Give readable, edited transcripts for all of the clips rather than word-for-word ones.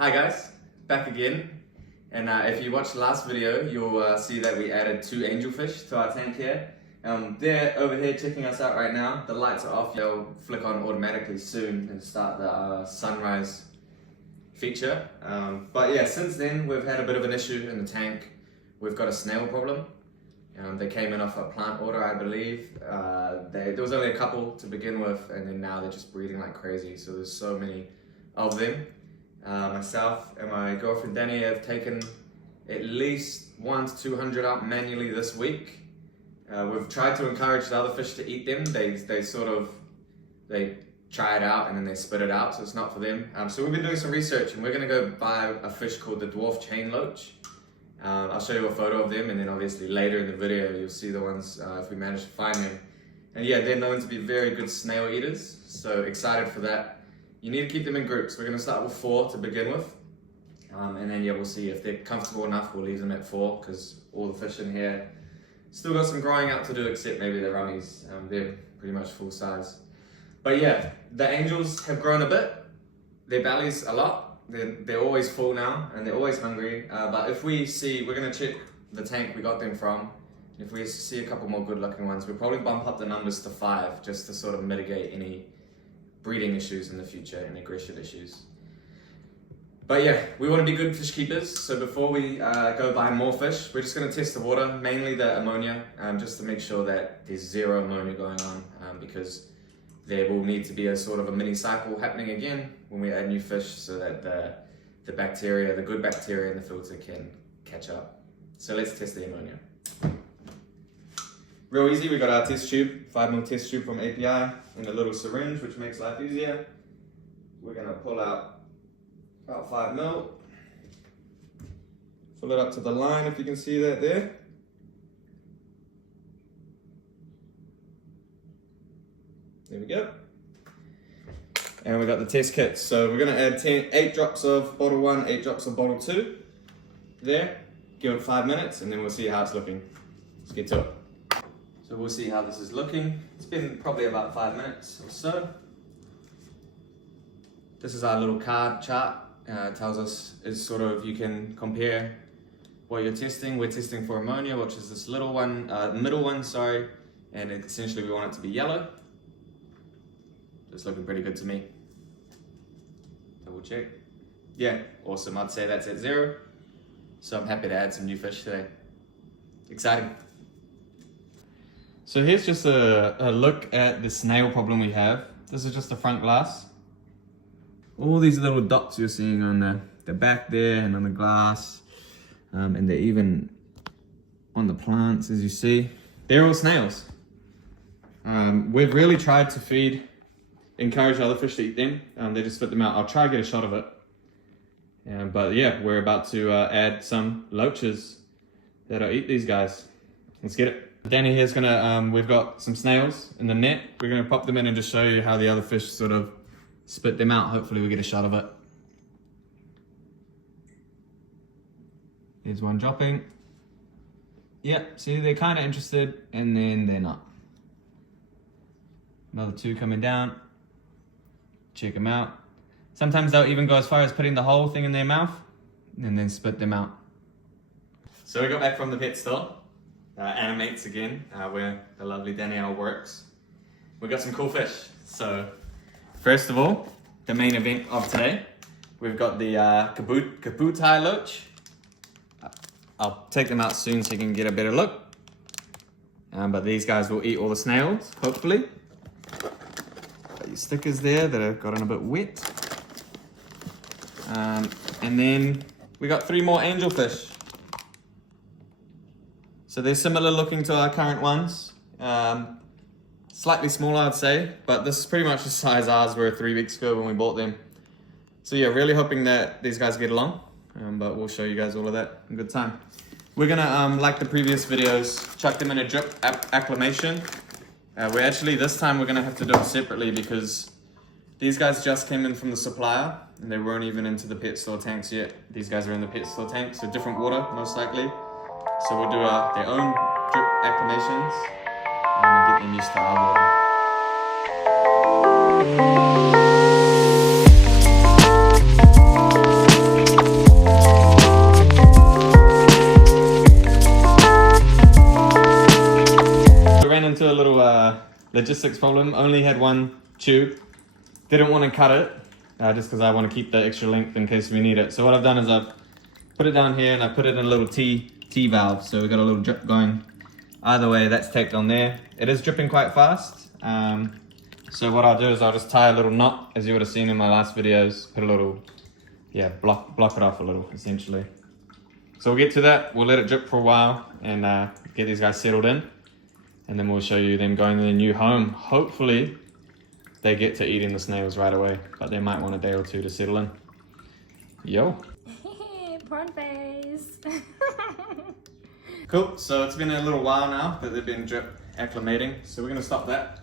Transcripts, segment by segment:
Hi guys, back again. And if you watched the last video, you'll see that we added 2 angelfish to our tank here. They're over here checking us out right now. The lights are off. They'll flick on automatically soon and start the sunrise feature. But yeah, since then we've had a bit of an issue in the tank. We've got a snail problem. They came in off a plant order, I believe. There was only a couple to begin with, and then now they're just breeding like crazy. So there's so many of them. Myself and my girlfriend Danny have taken at least 100 to 200 out manually this week. We've tried to encourage the other fish to eat them. They try it out and then they spit it out, so it's not for them. So we've been doing some research and we're gonna go buy a fish called the dwarf chain loach. I'll show you a photo of them, and then obviously later in the video you'll see the ones if we manage to find them. And yeah, they're known to be very good snail eaters, so excited for that. You need to keep them in groups. We're going to start with 4 to begin with, and then yeah, we'll see if they're comfortable enough. We'll leave them at 4 because all the fish in here still got some growing out to do, except maybe the rummies. They're pretty much full size. But yeah, the angels have grown a bit. Their bellies a lot. They're always full now and they're always hungry. But if we see, we're going to check the tank we got them from. If we see a couple more good looking ones, we'll probably bump up the numbers to 5 just to sort of mitigate any breeding issues in the future and aggression issues. But yeah, we want to be good fish keepers, so before we go buy more fish, we're just going to test the water, mainly the ammonia, just to make sure that there's 0 ammonia going on, because there will need to be a sort of a mini cycle happening again when we add new fish, so that the bacteria, the good bacteria in the filter can catch up. So let's test the ammonia. Real easy, we got our test tube, 5mm test tube from API, and a little syringe, which makes life easier. We're gonna pull out about 5mm, fill it up to the line, if you can see that there. There we go. And we got the test kits. So we're gonna add 8 drops of bottle 1, 8 drops of bottle 2. There, give it 5 minutes, and then we'll see how it's looking. Let's get to it. So we'll see how this is looking. It's been probably about 5 minutes or so. This is our little card chart. It tells us, it's sort of, you can compare what you're testing. We're testing for ammonia, which is this little one, middle one, sorry. And essentially we want it to be yellow. It's looking pretty good to me. Double check. Yeah, awesome. I'd say that's at 0. So I'm happy to add some new fish today. Exciting. So here's just a look at the snail problem we have. This is just the front glass. All these little dots you're seeing on the back there and on the glass, and they're even on the plants, as you see. They're all snails. We've really tried to encourage other fish to eat them. They just spit them out. I'll try to get a shot of it. But yeah, we're about to add some loaches that'll eat these guys. Let's get it. Danny here's gonna, we've got some snails in the net. We're gonna pop them in and just show you how the other fish sort of spit them out. Hopefully we get a shot of it. Here's one dropping. Yep, see, they're kind of interested and then they're not. Another 2 coming down. Check them out. Sometimes they'll even go as far as putting the whole thing in their mouth and then spit them out. So we got back from the pet store. Animates again, where the lovely Danielle works. We got some cool fish. So first of all, the main event of today, we've got the Kubotai Loach. I'll take them out soon so you can get a better look. But these guys will eat all the snails, hopefully. Got your stickers there that have gotten a bit wet. And then we got 3 more angelfish. So they're similar looking to our current ones. Slightly smaller, I'd say, but this is pretty much the size ours were 3 weeks ago when we bought them. So yeah, really hoping that these guys get along, but we'll show you guys all of that in good time. We're gonna, like the previous videos, chuck them in a drip acclimation. We're actually, this time we're gonna have to do it separately because these guys just came in from the supplier and they weren't even into the pet store tanks yet. These guys are in the pet store tanks, so different water, most likely. So we'll do their own drip acclimations and get them used to our water. logistics problem. Only had one tube. Didn't want to cut it, just because I want to keep the extra length in case we need it. So what I've done is I've put it down here and I put it in a little T valve. So we got a little drip going. Either way, that's taped on there. It is dripping quite fast. So what I'll do is I'll just tie a little knot, as you would have seen in my last videos. Put a little, yeah, block it off a little, essentially. So we'll get to that. We'll let it drip for a while and get these guys settled in. And then we'll show you them going to their new home. Hopefully, they get to eating the snails right away, but they might want a day or two to settle in. Yo. Prawn face. Cool, so it's been a little while now that they've been drip acclimating. So we're gonna stop that.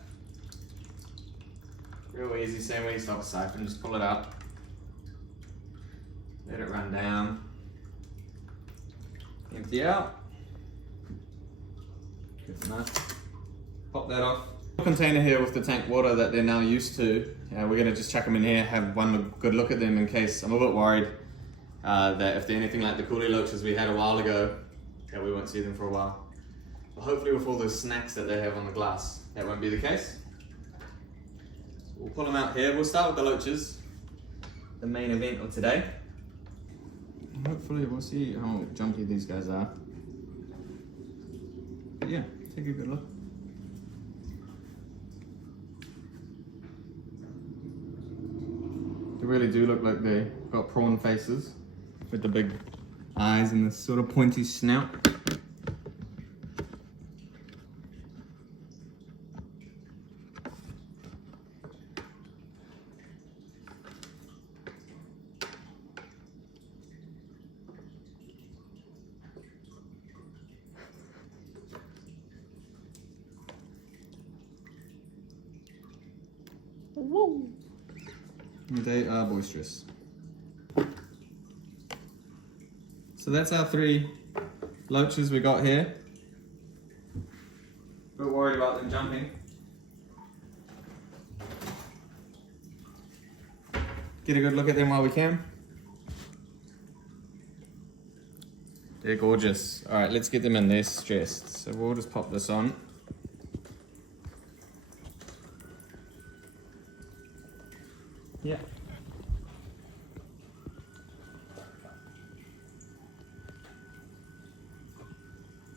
Real easy, same way you stop a siphon, just pull it out. Let it run down. Empty out. Good enough. Pop that off. Container here with the tank water that they're now used to. We're gonna just chuck them in here, have one good look at them in case. I'm a bit worried that if they're anything like the Kubotai loaches we had a while ago, that we won't see them for a while. But hopefully with all those snacks that they have on the glass, that won't be the case. So we'll pull them out here. We'll start with the loaches, the main event of today. Hopefully we'll see how jumpy these guys are. But yeah, take a good look. They really do look like they've got prawn faces with the big eyes and the sort of pointy snout. Woo. They are boisterous. So that's our 3 loaches we got here. A bit worried about them jumping. Get a good look at them while we can. They're gorgeous. All right, let's get them in. They're stressed. So we'll just pop this on. Yeah.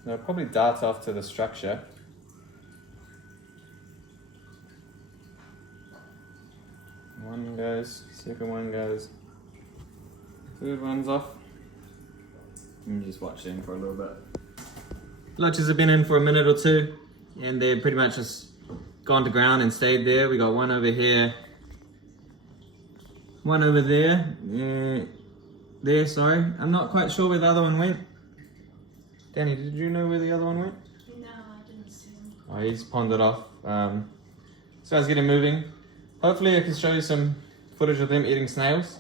They'll probably dart off to the structure. One goes, second one goes, third one's off. Let me just watch them for a little bit. Loaches have been in for a minute or two, and they're pretty much just gone to ground and stayed there. We got one over here, one over there, there, sorry. I'm not quite sure where the other one went. Danny, did you know where the other one went? No, I didn't see him. Oh, he's pondered off. So I was getting moving. Hopefully I can show you some footage of them eating snails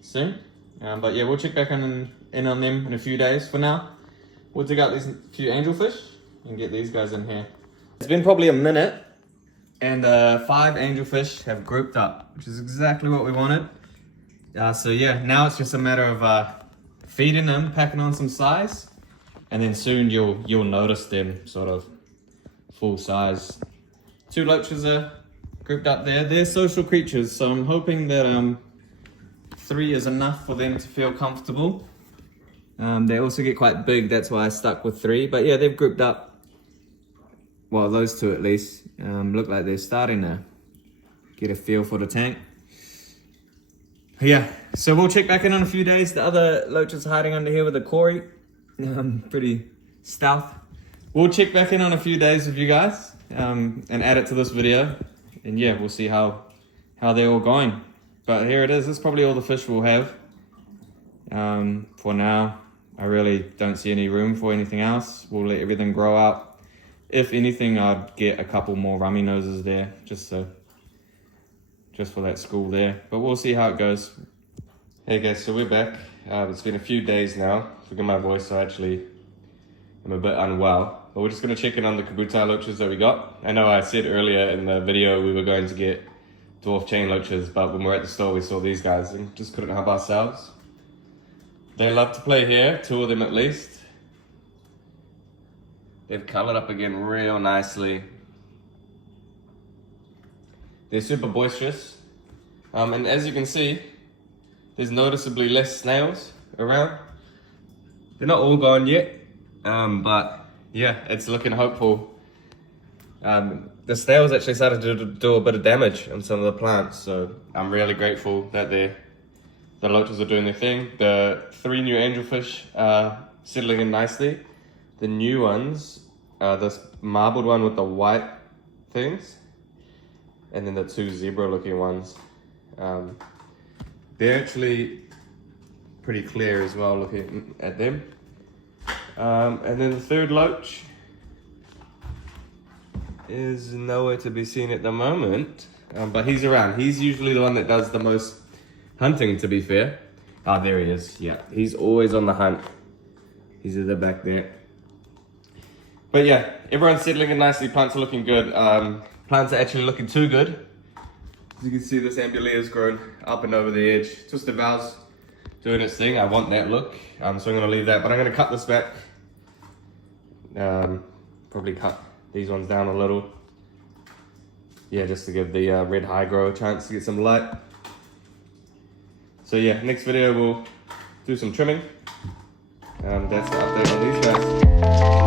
soon. But yeah, we'll check back in on them in a few days. For now, we'll dig out these few angelfish and get these guys in here. It's been probably a minute, and 5 angelfish have grouped up, which is exactly what we wanted. So yeah, now it's just a matter of feeding them, packing on some size, and then soon you'll notice them sort of full size. 2 loaches are grouped up there. They're social creatures, so I'm hoping that 3 is enough for them to feel comfortable. They also get quite big, that's why I stuck with 3. But yeah, they've grouped up. Well, those 2 at least look like they're starting to get a feel for the tank. Yeah, so we'll check back in a few days. The other loaches hiding under here with the cory. Pretty stealth. We'll check back in a few days with you guys and add it to this video. And yeah, we'll see how they're all going. But here it is. This is probably all the fish we'll have. For now, I really don't see any room for anything else. We'll let everything grow out. If anything, I'd get a couple more rummynoses there, just for that school there. But we'll see how it goes. Hey guys, so we're back. It's been a few days now. Forgive my voice, so actually I'm a bit unwell. But we're just going to check in on the Kubotai loaches that we got. I know I said earlier in the video we were going to get dwarf chain loaches, but when we were at the store we saw these guys and just couldn't help ourselves. They love to play here, 2 of them at least. They've coloured up again real nicely. They're super boisterous. And as you can see, there's noticeably less snails around. They're not all gone yet, but yeah, it's looking hopeful. The snails actually started to do a bit of damage on some of the plants, so I'm really grateful that the loaches are doing their thing. The 3 new angelfish are settling in nicely. The new ones, this marbled one with the white things, and then the 2 zebra-looking ones. They're actually pretty clear as well, looking at them. And then the 3rd loach is nowhere to be seen at the moment, but he's around. He's usually the one that does the most hunting, to be fair. Ah, there he is. Yeah, he's always on the hunt. He's at the back there. But yeah, everyone's settling in nicely. Plants are looking good. Plants are actually looking too good. As you can see, this ambulea has grown up and over the edge. Twisted Valve's doing its thing. I want that look, so I'm going to leave that. But I'm going to cut this back. Probably cut these ones down a little. Yeah, just to give the red hygro a chance to get some light. So yeah, next video we'll do some trimming. That's the update on these guys.